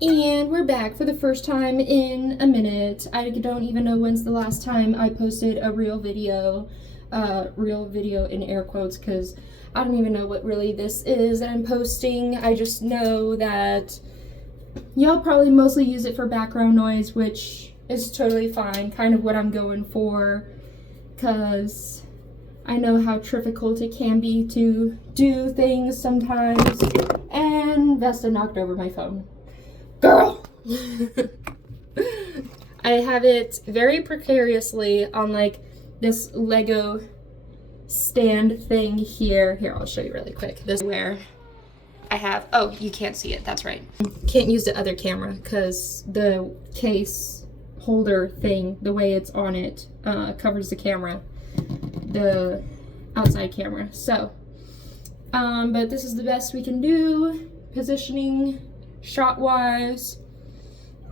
And we're back for the first time in a minute. I don't even know when's the last time I posted a real video in air quotes, because I don't even know what really this is that I'm posting. I just know that y'all probably mostly use it for background noise, which is totally fine, kind of what I'm going for, because I know how difficult it can be to do things sometimes. And Vesta knocked over my phone. Girl! I have it very precariously on like this Lego stand thing here. Here, I'll show you really quick. This is where I have, oh, you can't see it, that's right. Can't use the other camera because the case holder thing, the way it's on it, covers the camera, the outside camera. So, but this is the best we can do, positioning, shot-wise.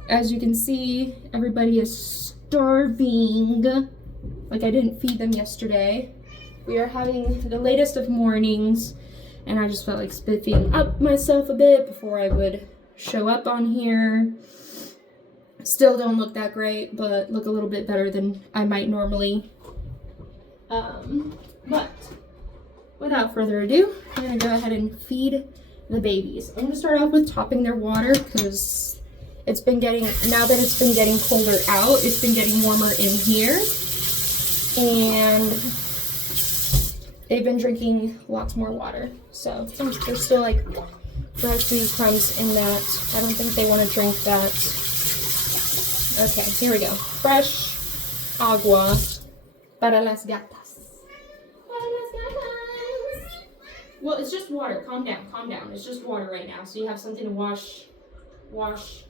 As you can see, everybody is starving. Like I didn't feed them yesterday. We are having the latest of mornings, and I just felt like spiffing up myself a bit before I would show up on here. Still don't look that great, but look a little bit better than I might normally. But without further ado, I'm gonna go ahead and feed the babies. I'm gonna start off with topping their water because it's been getting, now that it's been getting colder out, it's been getting warmer in here, and they've been drinking lots more water. So there's still like dry food crumbs in that. I don't think they want to drink that. Okay, here we go. Fresh agua para las gatas. Para las gatas. Well, it's just water. Calm down, calm down. It's just water right now, so you have something to wash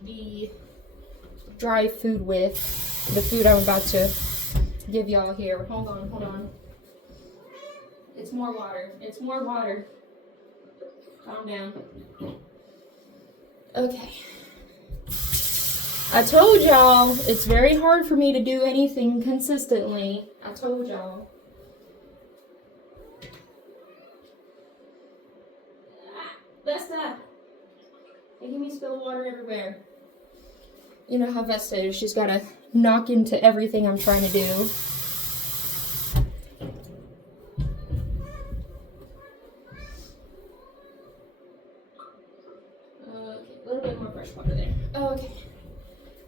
the dry food with. The food I'm about to give y'all here. Hold on, hold on. It's more water. It's more water. Calm down. Okay. I told y'all it's very hard for me to do anything consistently. I told y'all. Vesta! Making me spill water everywhere. You know how Vesta is. She's got to knock into everything I'm trying to do. Okay, a little bit more fresh water there. Okay.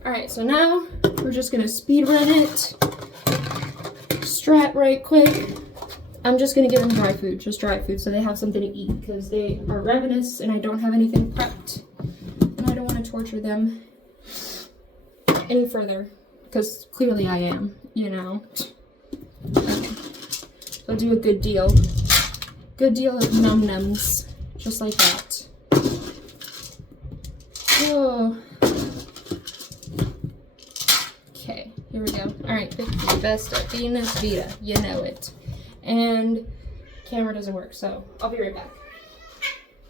Alright, so now we're just going to speed run it. Strat right quick. I'm just going to give them dry food, just dry food, so they have something to eat, because they are ravenous and I don't have anything prepped. And I don't want to torture them any further, because clearly I am, you know. I'll do a good deal. Good deal of num-nums, just like that. Oh. Okay, here we go. Alright, Vesta, Venus, Vita, you know it. And camera doesn't work, so I'll be right back.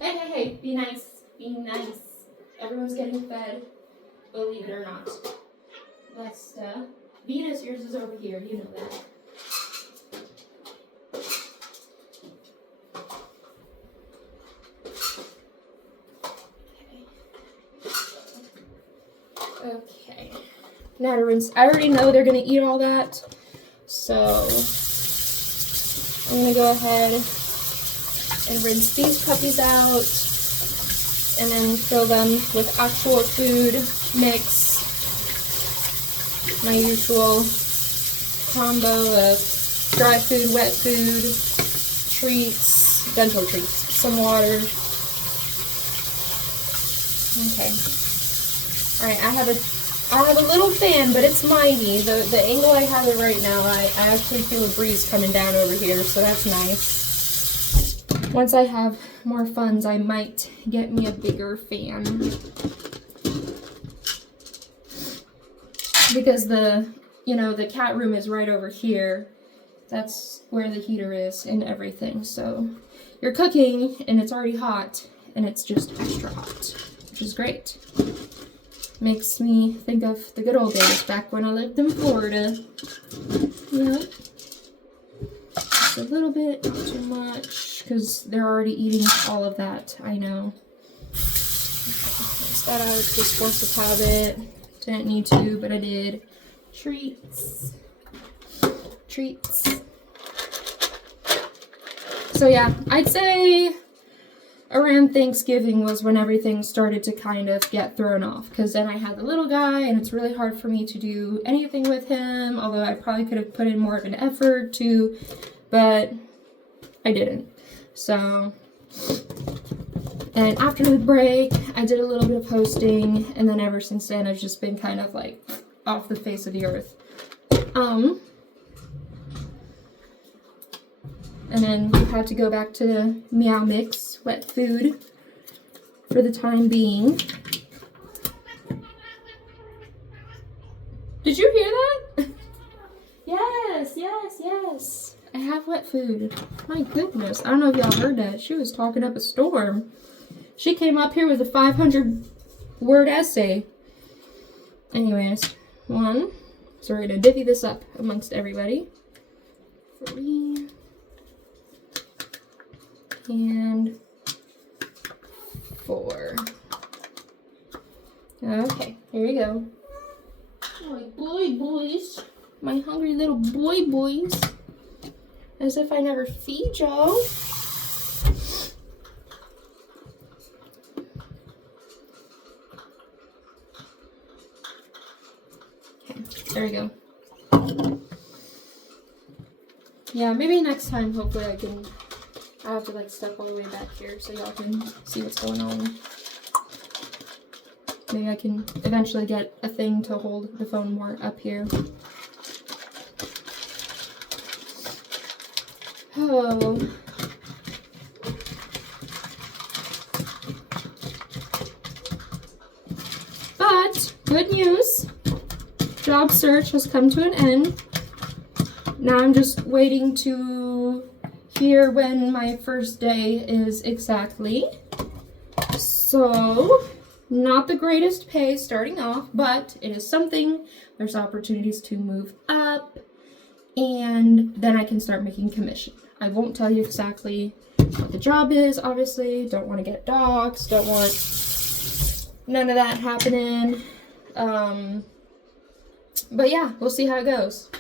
Hey, hey, hey, be nice, be nice. Everyone's getting fed, believe it or not. Vesta, Venus, yours is over here, you know that. Okay. Now to rinse. I already know they're gonna eat all that, so I'm gonna go ahead and rinse these puppies out and then fill them with actual food mix. My usual combo of dry food, wet food, treats, dental treats, some water. Okay. Alright, I have a little fan, but it's mighty. The angle I have it right now, I actually feel a breeze coming down over here, so that's nice. Once I have more funds, I might get me a bigger fan. Because the cat room is right over here. That's where the heater is and everything. So you're cooking and it's already hot and it's just extra hot, which is great. Makes me think of the good old days back when I lived in Florida. Yep. Just a little bit, not too much, because they're already eating all of that, I know. Okay, that I was just forced to have it. Didn't need to, but I did. Treats. So yeah, I'd say around Thanksgiving was when everything started to kind of get thrown off, because then I had the little guy and it's really hard for me to do anything with him, although I probably could have put in more of an effort to, but I didn't. So, and after the break, I did a little bit of posting, and then ever since then, I've just been kind of like off the face of the earth. And then we've had to go back to the Meow Mix wet food for the time being. Did you hear that? Yes. I have wet food. My goodness. I don't know if y'all heard that. She was talking up a storm. She came up here with a 500-word essay. Anyways, one. So we're going to divvy this up amongst everybody. 3. And 4. Okay, here we go. My boys. My hungry little boys. As if I never feed y'all. Okay, there we go. Yeah, maybe next time, hopefully I have to like step all the way back here so y'all can see what's going on. Maybe I can eventually get a thing to hold the phone more up here. Oh. But, good news. Job search has come to an end. Now I'm just waiting to hear when my first day is exactly. So, not the greatest pay starting off, but it is something. There's opportunities to move up, and then I can start making commission. I won't tell you exactly what the job is, obviously. Don't want to get doxxed, don't want none of that happening. But yeah, we'll see how it goes.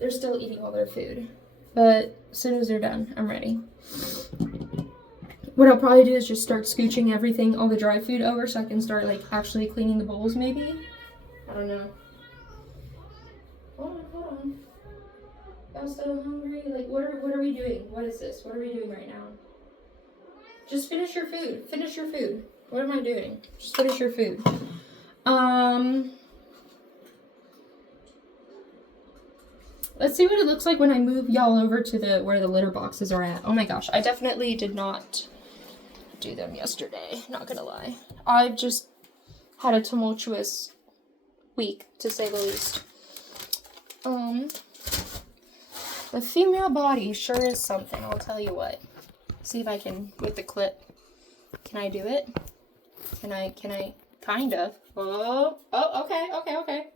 They're still eating all their food, but as soon as they're done, I'm ready. What I'll probably do is just start scooching everything, all the dry food over, so I can start like actually cleaning the bowls maybe. I don't know. Hold on. I'm still hungry. Like, what are we doing? What is this? What are we doing right now? Just finish your food. Finish your food. What am I doing? Just finish your food. Let's see what it looks like when I move y'all over to where the litter boxes are at. Oh my gosh, I definitely did not do them yesterday. Not gonna lie. I've just had a tumultuous week, to say the least. The female body sure is something, I'll tell you what. See if I can, with the clip. Can I do it? Can I, kind of. Oh, okay.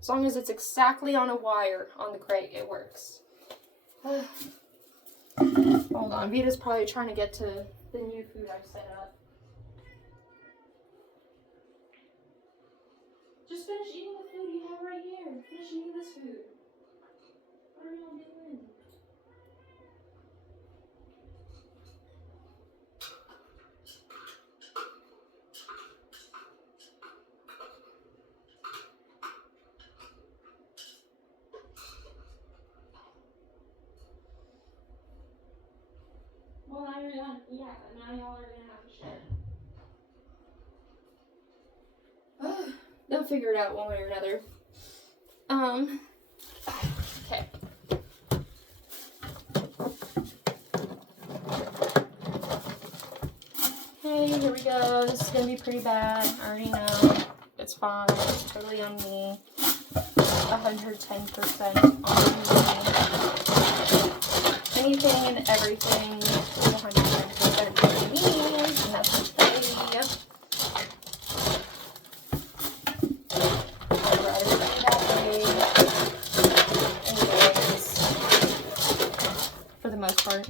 As long as it's exactly on a wire on the crate, it works. Hold on, Vita's probably trying to get to the new food I've set up. Just finish eating the food you have right here. Finish eating this food. What are y'all doing? Well, now you're done. Yeah, now y'all are gonna have to share. They'll figure it out one way or another. Okay. Hey, here we go. This is gonna be pretty bad. I already know. It's fine. It's totally on me. 110% on me. Anything and everything is 110% on me. And that's okay. I'd rather say that way. Anyways, for the most part.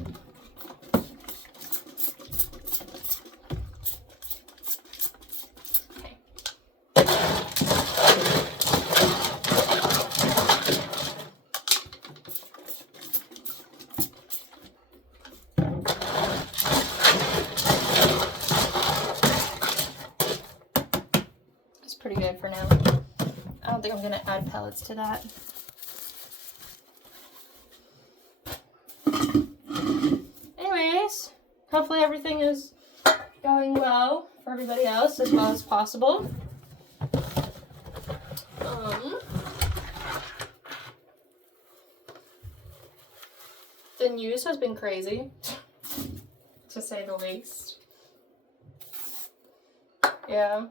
for now. I don't think I'm gonna add pellets to that. Anyways, hopefully everything is going well for everybody else as well as possible. The news has been crazy, to say the least. Yeah.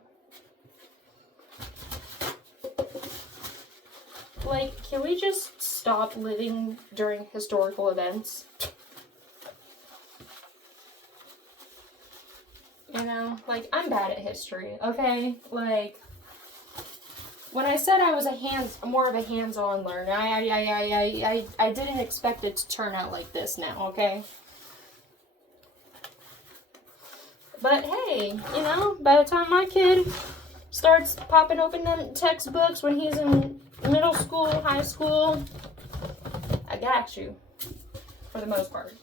Like, can we just stop living during historical events? You know, like, I'm bad at history, okay? Like, when I said I was more of a hands-on learner, I didn't expect it to turn out like this now, okay? But hey, you know, by the time my kid starts popping open them textbooks when he's in middle school, high school, I got you, for the most part.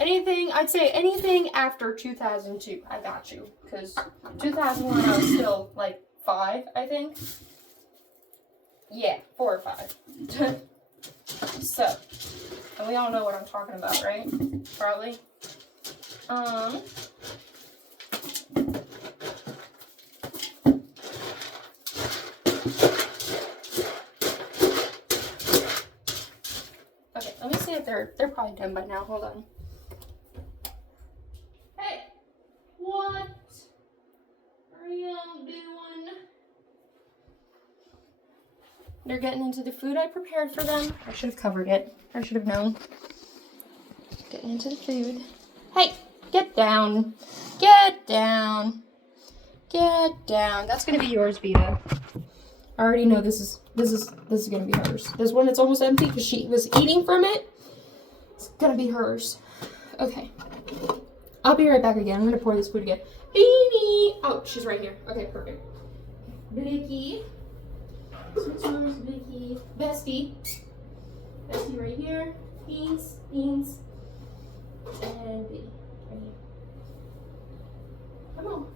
I'd say anything after 2002, I got you. Because 2001, I was still, like, 5, I think. Yeah, 4 or 5. So, and we all know what I'm talking about, right? Probably. Okay, let me see if they're probably done by now. Hold on. Hey, what are y'all doing? They're getting into the food I prepared for them. I should have covered it. I should have known. Getting into the food. Hey, get down. Get down. Get down. That's gonna be yours, Vita. I already know this is gonna be hers. This one, it's almost empty because she was eating from it. It's gonna be hers. Okay. I'll be right back again. I'm gonna pour this food again. Beanie! Oh, she's right here. Okay, perfect. Brekkie. Switch yours, Brekkie. Bestie. Bestie right here. Beans. And Biddy. Right here. Come on.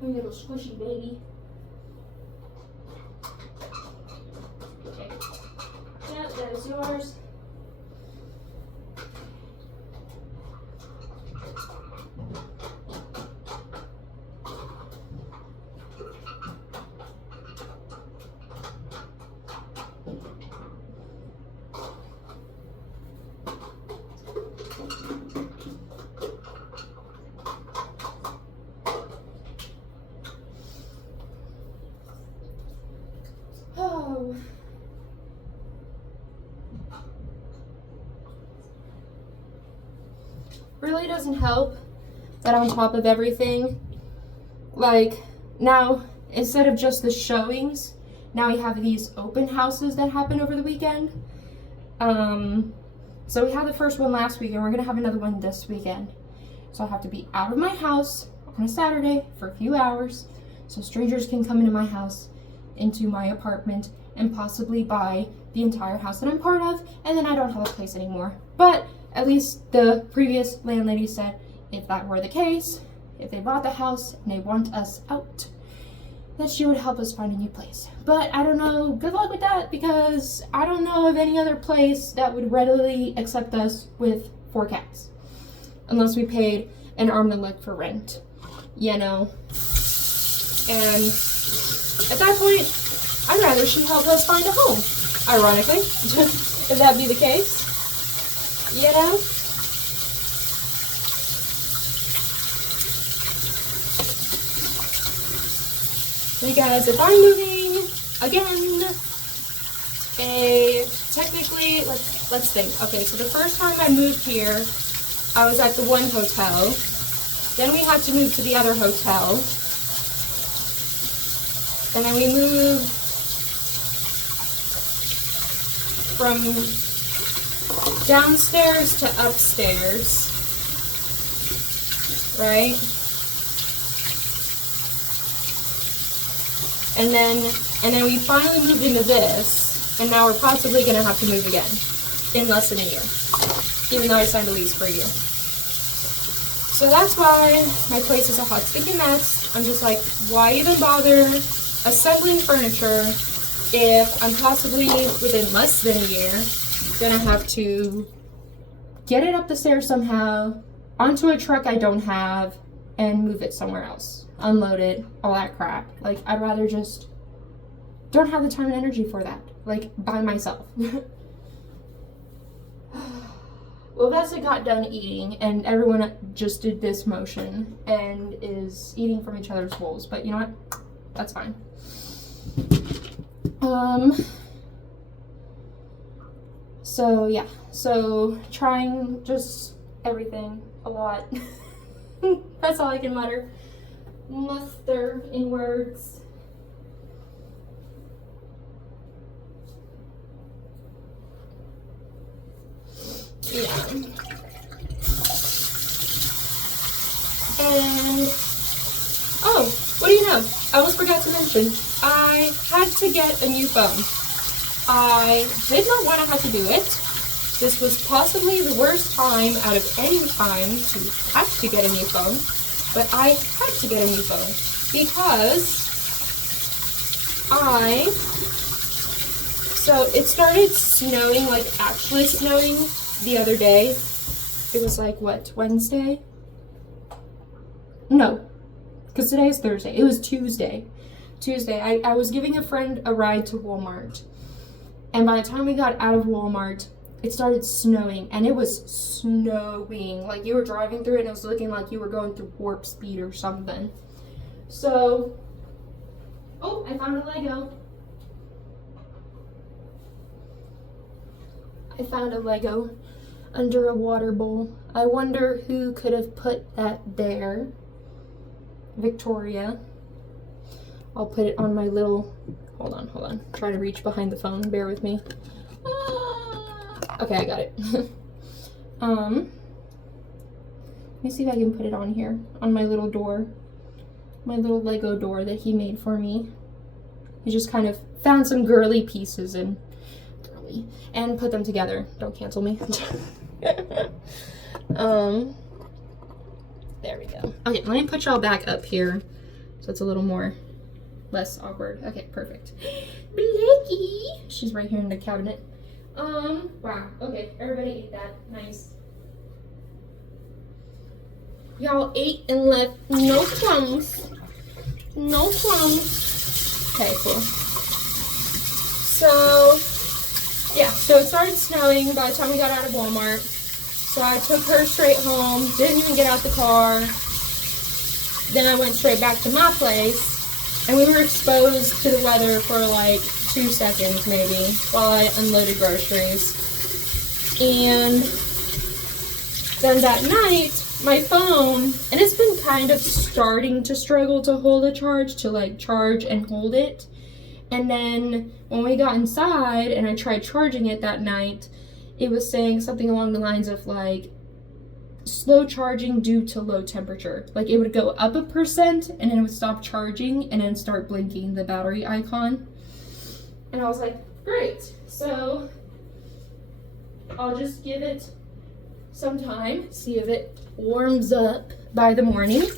My little squishy baby. Okay. Yeah, that is yours. Oh. Really doesn't help that on top of everything, like, now, instead of just the showings, now we have these open houses that happen over the weekend. So we had the first one last week, and we're gonna have another one this weekend. So I'll have to be out of my house on a Saturday for a few hours, so strangers can come into my house, into my apartment, and possibly buy the entire house that I'm part of, and then I don't have a place anymore. But at least the previous landlady said if that were the case, if they bought the house and they want us out, that she would help us find a new place. But I don't know, good luck with that, because I don't know of any other place that would readily accept us with 4 cats. Unless we paid an arm and a leg for rent, you know. And at that point, I'd rather she help us find a home, ironically, if that be the case, you know? Because if I'm moving again, technically, let's think. Okay, so the first time I moved here, I was at the one hotel. Then we had to move to the other hotel. And then we moved from downstairs to upstairs, right? And then we finally moved into this, and now we're possibly gonna have to move again in less than a year, even though I signed a lease for a year. So that's why my place is a hot sticky mess. I'm just like, why even bother assembling furniture if I'm possibly within less than a year gonna have to get it up the stairs somehow, onto a truck I don't have, and move it somewhere else, unload it, all that crap. Like, I'd rather just don't have the time and energy for that, like, by myself. Well, Vesta got done eating, and everyone just did this motion and is eating from each other's bowls. But you know what? That's fine. So yeah. So trying just everything a lot. That's all I can muster in words. Yeah. And oh, what do you know? I almost forgot to mention, I had to get a new phone. I did not want to have to do it. This was possibly the worst time out of any time to have to get a new phone, but I had to get a new phone because so it started snowing, like actually snowing the other day. It was like, what, Wednesday? No, because today is Thursday. It was Tuesday. I was giving a friend a ride to Walmart, and by the time we got out of Walmart, it started snowing, and it was snowing. Like, you were driving through it, and it was looking like you were going through warp speed or something. So, oh, I found a Lego. I found a Lego under a water bowl. I wonder who could have put that there. Victoria. I'll put it on my little, hold on. Try to reach behind the phone, bear with me. Okay, I got it. Let me see if I can put it on here, on my little door. My little Lego door that he made for me. He just kind of found some girly pieces and put them together. Don't cancel me. There we go. Okay, let me put y'all back up here so it's a little less awkward. Okay, perfect. Blicky! She's right here in the cabinet. Wow. Okay, everybody ate that. Nice. Y'all ate and left no crumbs. No crumbs. Okay, cool. So, yeah, so it started snowing by the time we got out of Walmart. So I took her straight home, didn't even get out the car. Then I went straight back to my place, and we were exposed to the weather for like 2 seconds maybe while I unloaded groceries. And then that night, my phone, and it's been kind of starting to struggle to hold a charge, to like charge and hold it. And then when we got inside and I tried charging it that night, it was saying something along the lines of like slow charging due to low temperature. Like, it would go up 1% and then it would stop charging and then start blinking the battery icon. And I was like, great. So I'll just give it some time, see if it warms up by the morning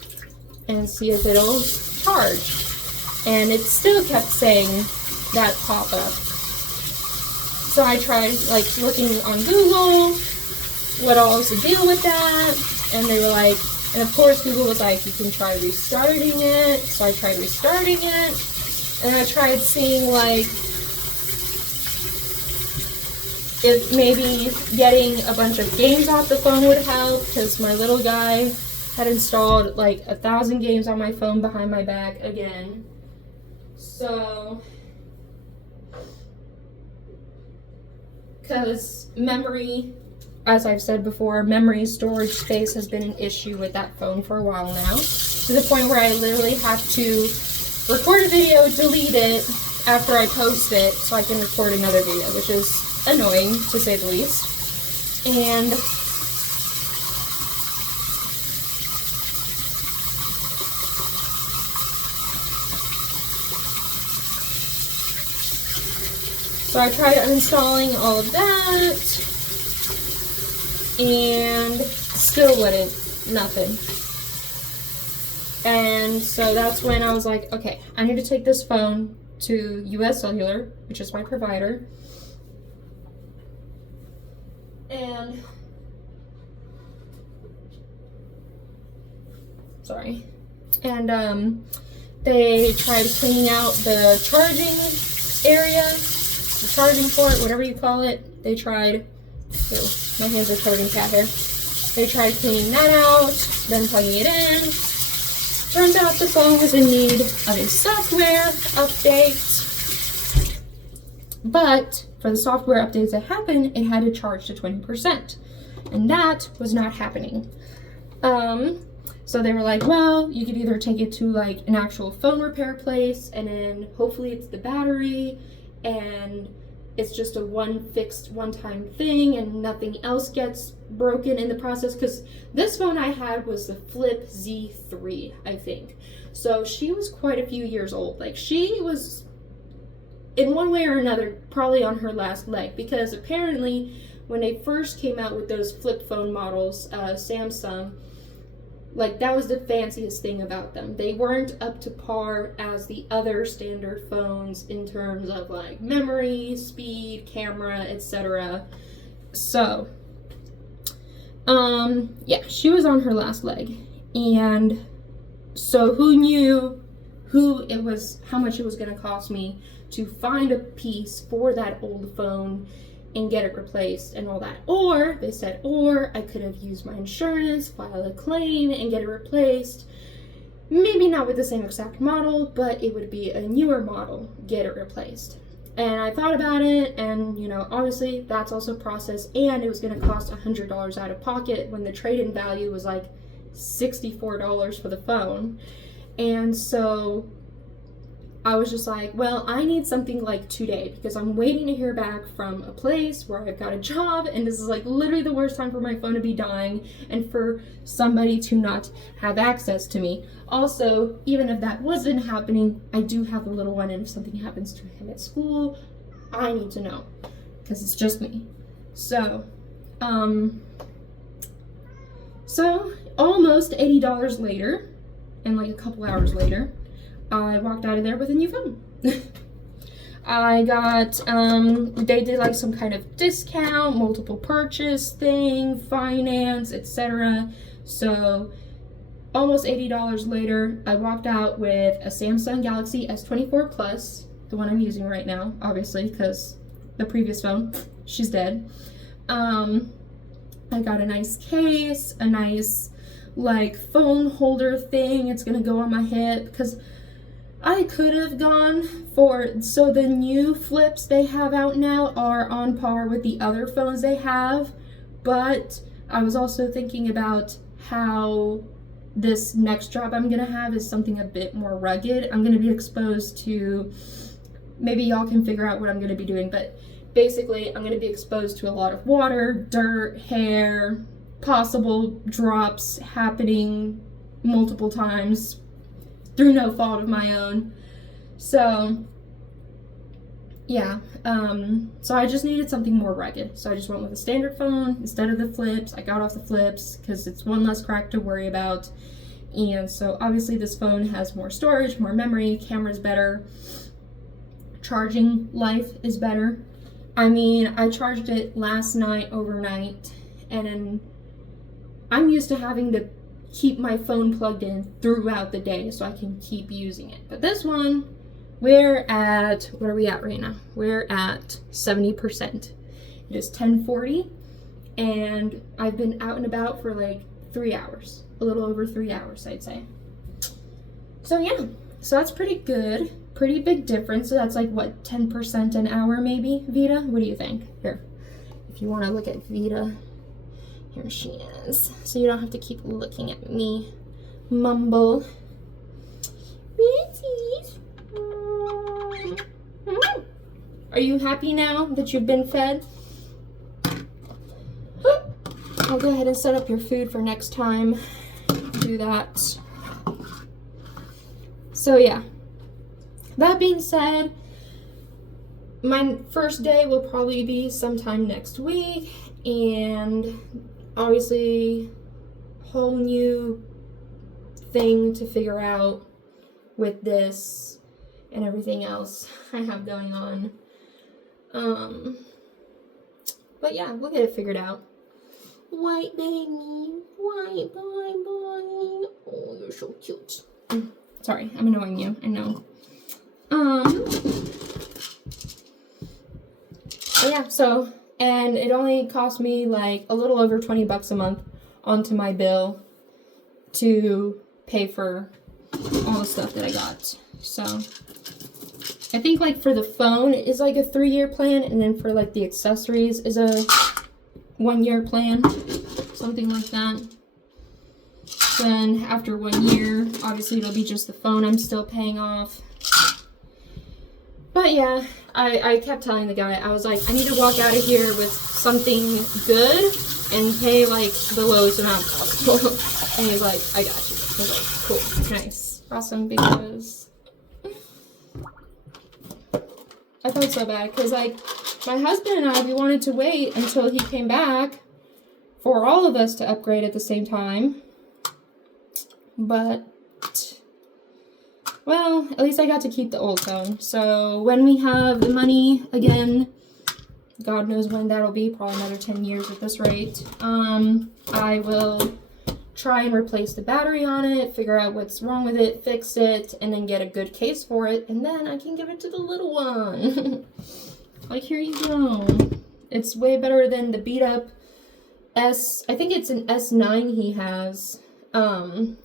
and see if it'll charge. And it still kept saying that pop-up. So I tried like looking on Google, what all is the deal with that? And they were like, and of course Google was like, you can try restarting it. So I tried restarting it. And I tried seeing like if maybe getting a bunch of games off the phone would help, because my little guy had installed like 1,000 games on my phone behind my back again. So, because memory, as I've said before, memory storage space has been an issue with that phone for a while now, to the point where I literally have to record a video, delete it after I post it so I can record another video, which is annoying to say the least. And so I tried uninstalling all of that, and still wouldn't, nothing. And so that's when I was like, okay, I need to take this phone to US Cellular, which is my provider. And sorry. And they tried cleaning out the charging area, the charging port, whatever you call it. They tried, oh, my hands are covered in cat hair. They tried cleaning that out, then plugging it in. Turns out the phone was in need of a software update. But for the software updates that happened, it had to charge to 20%. And that was not happening. So they were like, well, you could either take it to like an actual phone repair place, and then hopefully it's the battery, and it's just a one-time thing, and nothing else gets broken in the process. Because this phone I had was the Flip Z3, I think. So she was quite a few years old. Like, she was, in one way or another, probably on her last leg, because apparently when they first came out with those flip phone models, Samsung, like, that was the fanciest thing about them. They weren't up to par as the other standard phones in terms of like memory, speed, camera, etc. So, yeah, she was on her last leg. And so who knew how much it was going to cost me to find a piece for that old phone and get it replaced and all that. Or, they said, or I could have used my insurance, file a claim, and get it replaced. Maybe not with the same exact model, but it would be a newer model, get it replaced. And I thought about it, and, you know, obviously that's also a process, and it was going to cost $100 out of pocket when the trade-in value was like $64 for the phone. And so I was just like, well, I need something like today, because I'm waiting to hear back from a place where I've got a job, and this is like literally the worst time for my phone to be dying and for somebody to not have access to me. Also, even if that wasn't happening, I do have a little one, and if something happens to him at school, I need to know, because it's just me. So almost $80 later, and like a couple hours later, I walked out of there with a new phone. I got, they did like some kind of discount, multiple purchase thing, finance, etc. So almost $80 later, I walked out with a Samsung Galaxy S24 Plus, the one I'm using right now, obviously, because the previous phone, she's dead. I got a nice case, a nice like phone holder thing. It's gonna go on my hip, because I could have gone for, so the new flips they have out now are on par with the other phones they have, but I was also thinking about how this next job I'm gonna have is something a bit more rugged. I'm gonna be exposed to, maybe y'all can figure out what I'm gonna be doing, but basically I'm gonna be exposed to a lot of water, dirt, hair, possible drops happening multiple times through no fault of my own. So yeah, so I just needed something more rugged. So I just went with a standard phone instead of the flips. I got off the flips because it's one less crack to worry about. And so obviously this phone has more storage, more memory, camera's better, charging life is better. I mean, I charged it last night overnight, and then I'm used to having to keep my phone plugged in throughout the day so I can keep using it. But this one, we're at, what are we at right now? We're at 70%. It is 10:40, and I've been out and about for like 3 hours, a little over 3 hours, I'd say. So yeah, so that's pretty good, pretty big difference. So that's like what, 10% an hour maybe, Vita? What do you think? Here, if you want to look at Vita, here she is. So you don't have to keep looking at me mumble. Are you happy now that you've been fed? I'll go ahead and set up your food for next time. Do that. So yeah, that being said, my first day will probably be sometime next week, and obviously whole new thing to figure out with this and everything else I have going on. But yeah, we'll get it figured out. White baby, white boy. Oh, you're so cute. Sorry, I'm annoying you, I know. But yeah, so, and it only cost me like a little over $20 a month onto my bill to pay for all the stuff that I got. So I think like for the phone is like a 3-year plan, and then for like the accessories is a 1-year plan, something like that. Then after 1 year, obviously it'll be just the phone I'm still paying off. But yeah, I kept telling the guy, I was like, I need to walk out of here with something good and pay like the lowest amount possible. And he's like, I got you. I was like, cool, nice, awesome, because I felt so bad because like my husband and I, we wanted to wait until he came back for all of us to upgrade at the same time. But, well, at least I got to keep the old phone. So when we have the money again, God knows when that'll be, probably another 10 years at this rate, I will try and replace the battery on it, figure out what's wrong with it, fix it, and then get a good case for it, and then I can give it to the little one. Like, here you go. It's way better than the beat up I think it's an S9 he has.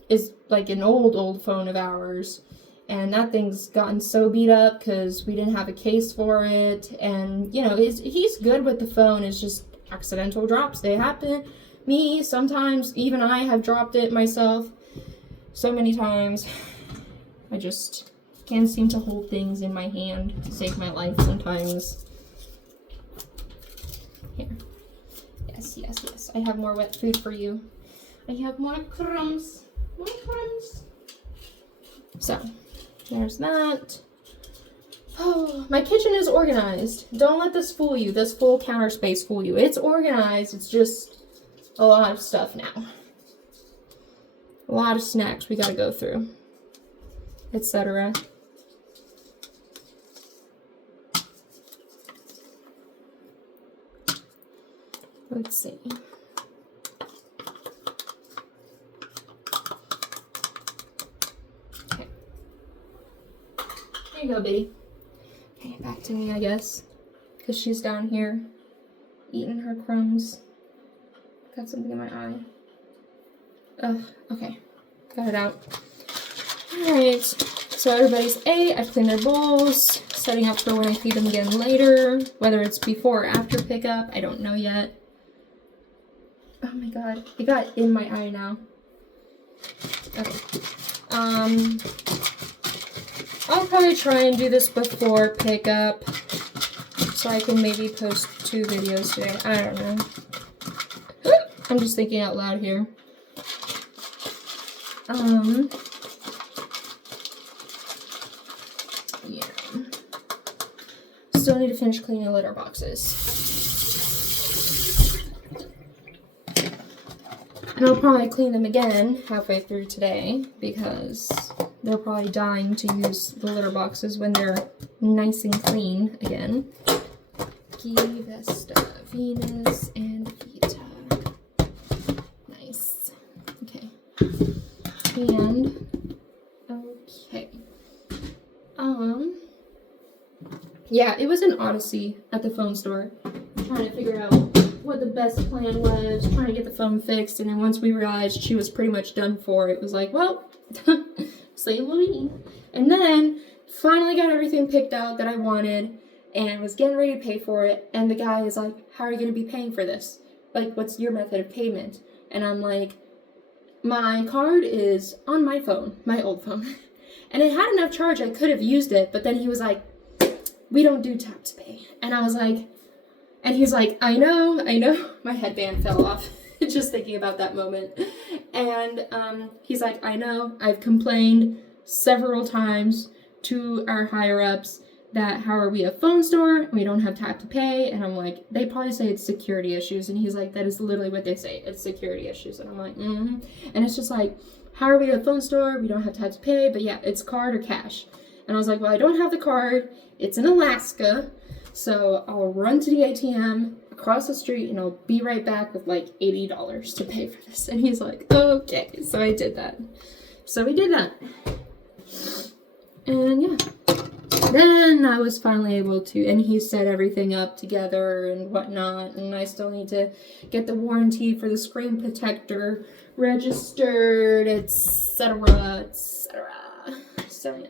Is like an old phone of ours, and that thing's gotten so beat up because we didn't have a case for it. And you know, he's good with the phone. It's just accidental drops, they happen. Me, sometimes even I have dropped it myself so many times. I just can't seem to hold things in my hand to save my life sometimes. Here, yes, I have more wet food for you. I have more crumbs. So, there's that. Oh, my kitchen is organized. Don't let this fool you. This full counter space fool you. It's organized. It's just a lot of stuff now. A lot of snacks we gotta go through, etc. Let's see. There you go, Biddy. Okay, back to me, I guess. Because she's down here eating her crumbs. Got something in my eye. Ugh, okay. Got it out. Alright. So everybody's ate. I've cleaned their bowls. Setting up for when I feed them again later. Whether it's before or after pickup, I don't know yet. Oh my god. It got in my eye now. Okay. I'll probably try and do this before pickup, so I can maybe post 2 videos today. I don't know. I'm just thinking out loud here. Yeah. Still need to finish cleaning the litter boxes. And I'll probably clean them again halfway through today, because they're probably dying to use the litter boxes when they're nice and clean again. Key, Vesta, Venus, and Vita. Nice. Okay. And, okay. Yeah, it was an odyssey at the phone store. Trying to figure out what the best plan was, trying to get the phone fixed, and then once we realized she was pretty much done for, it was like, well, say Louis. And then finally got everything picked out that I wanted and was getting ready to pay for it, and the guy is like, how are you going to be paying for this? Like, what's your method of payment? And I'm like, my card is on my phone, my old phone. And it had enough charge, I could have used it, but then he was like, we don't do tap to pay. And I was like, and he's like, I know. My headband fell off just thinking about that moment. And he's like, I know, I've complained several times to our higher ups that how are we a phone store? We don't have tap to pay. And I'm like, they probably say it's security issues. And he's like, that is literally what they say. It's security issues. And I'm like, mm-hmm. And it's just like, how are we a phone store? We don't have tap to pay. But yeah, it's card or cash. And I was like, well, I don't have the card. It's in Alaska. So I'll run to the ATM across the street and I'll be right back with like $80 to pay for this. And he's like, okay. So I did that. So we did that. And yeah. Then I was finally able to, and he set everything up together and whatnot, and I still need to get the warranty for the screen protector registered, etc., etc. So, yeah.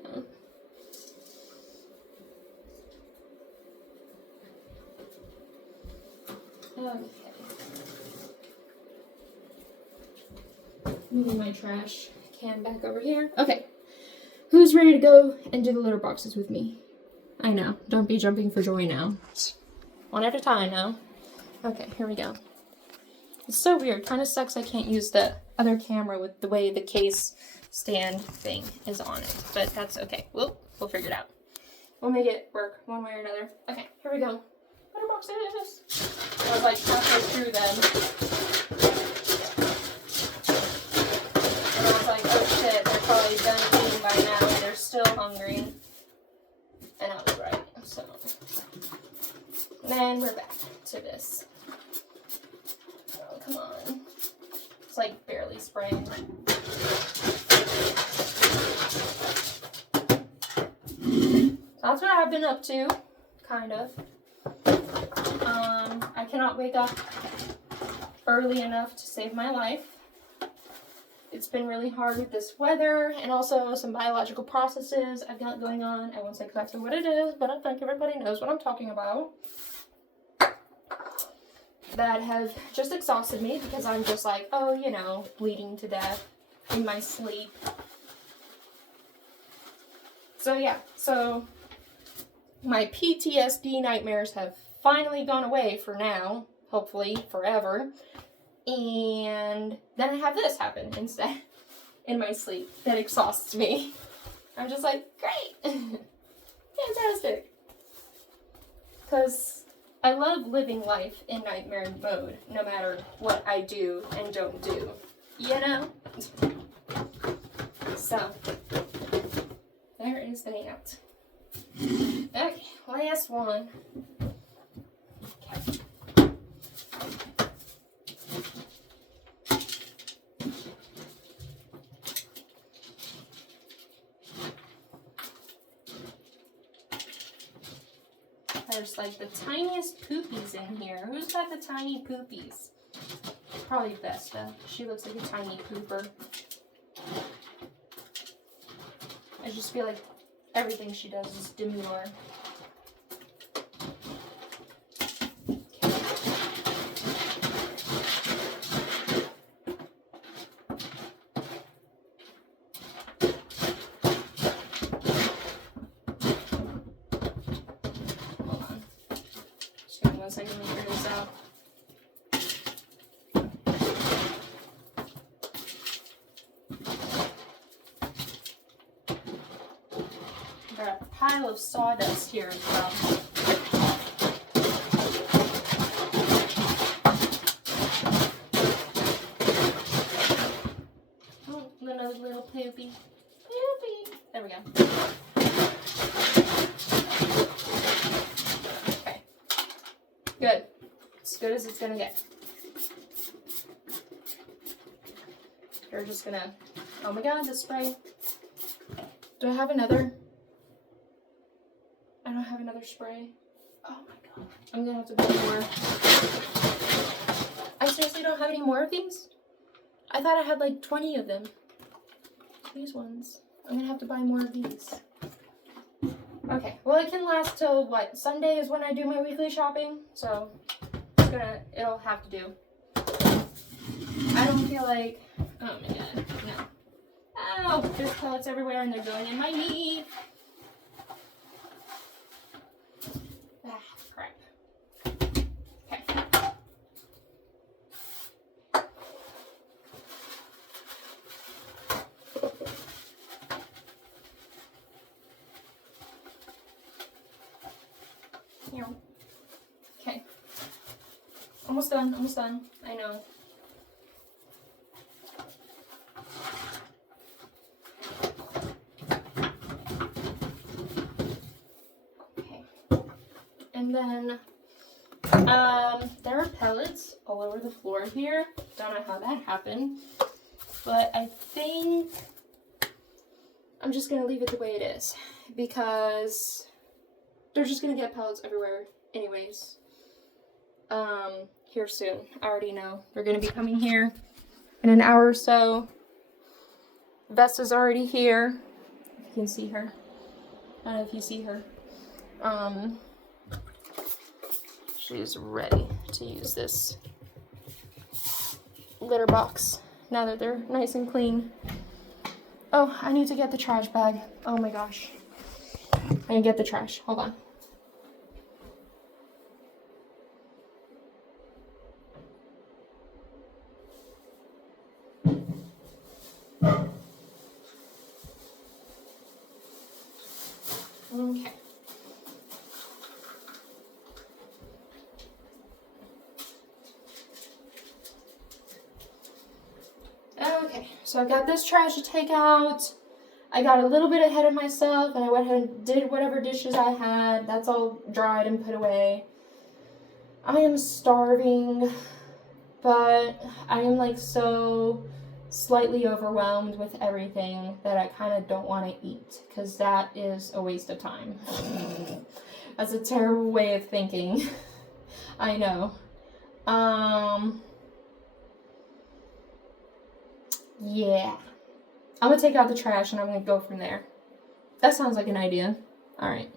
Okay. Moving my trash can back over here. Okay. Who's ready to go and do the litter boxes with me? I know. Don't be jumping for joy now. One at a time now. Okay, here we go. It's so weird. Kind of sucks I can't use the other camera with the way the case stand thing is on it. But that's okay. We'll figure it out. We'll make it work one way or another. Okay, here we go. Litter boxes. I was like halfway through them. And I was like, oh shit, they're probably done eating by now and they're still hungry. And I was right, so. And then we're back to this. Oh, come on. It's like barely spraying. So that's what I've been up to, kind of. I cannot wake up early enough to save my life. It's been really hard with this weather and also some biological processes I've got going on. I won't say exactly what it is, but I think everybody knows what I'm talking about. That have just exhausted me because I'm just like, oh, you know, bleeding to death in my sleep. So yeah, so my PTSD nightmares have finally gone away for now, hopefully forever. And then I have this happen instead in my sleep that exhausts me. I'm just like, great, fantastic. Because I love living life in nightmare mode, no matter what I do and don't do, you know? So, there is that. Okay, last one. Okay. There's like the tiniest poopies in here. Who's got the tiny poopies? Probably Vesta. She looks like a tiny pooper. I just feel like everything she does is demure. I can figure this out. Got a pile of sawdust here as well. Oh, little poopy. Poopy. There we go. Good. As good as it's gonna get. You're just gonna... Oh my god, the spray. Do I have another? I don't have another spray. Oh my god. I'm gonna have to buy more. I seriously don't have any more of these? I thought I had like 20 of them. These ones. I'm gonna have to buy more of these. Okay, well it can last till what? Sunday is when I do my weekly shopping, so it'll have to do. I don't feel like, oh my god, no. Ow, there's pellets everywhere and they're going in my knee. Ah, crap. Okay. Almost done, almost done. I know. Okay. And then, there are pellets all over the floor here. Don't know how that happened. But I think I'm just going to leave it the way it is. Because they're just going to get pellets everywhere anyways. Here soon. I already know. They're going to be coming here in an hour or so. Vesta's already here. If you can see her. I don't know if you see her. She's ready to use this litter box now that they're nice and clean. Oh, I need to get the trash bag. Oh my gosh. I need to get the trash. Hold on. Okay. Okay, so I got this trash to take out. I got a little bit ahead of myself and I went ahead and did whatever dishes I had. That's all dried and put away. I am starving, but I am like so slightly overwhelmed with everything that I kind of don't want to eat because that is a waste of time. That's a terrible way of thinking. I know. Yeah. I'm gonna take out the trash and I'm gonna go from there. That sounds like an idea. All right.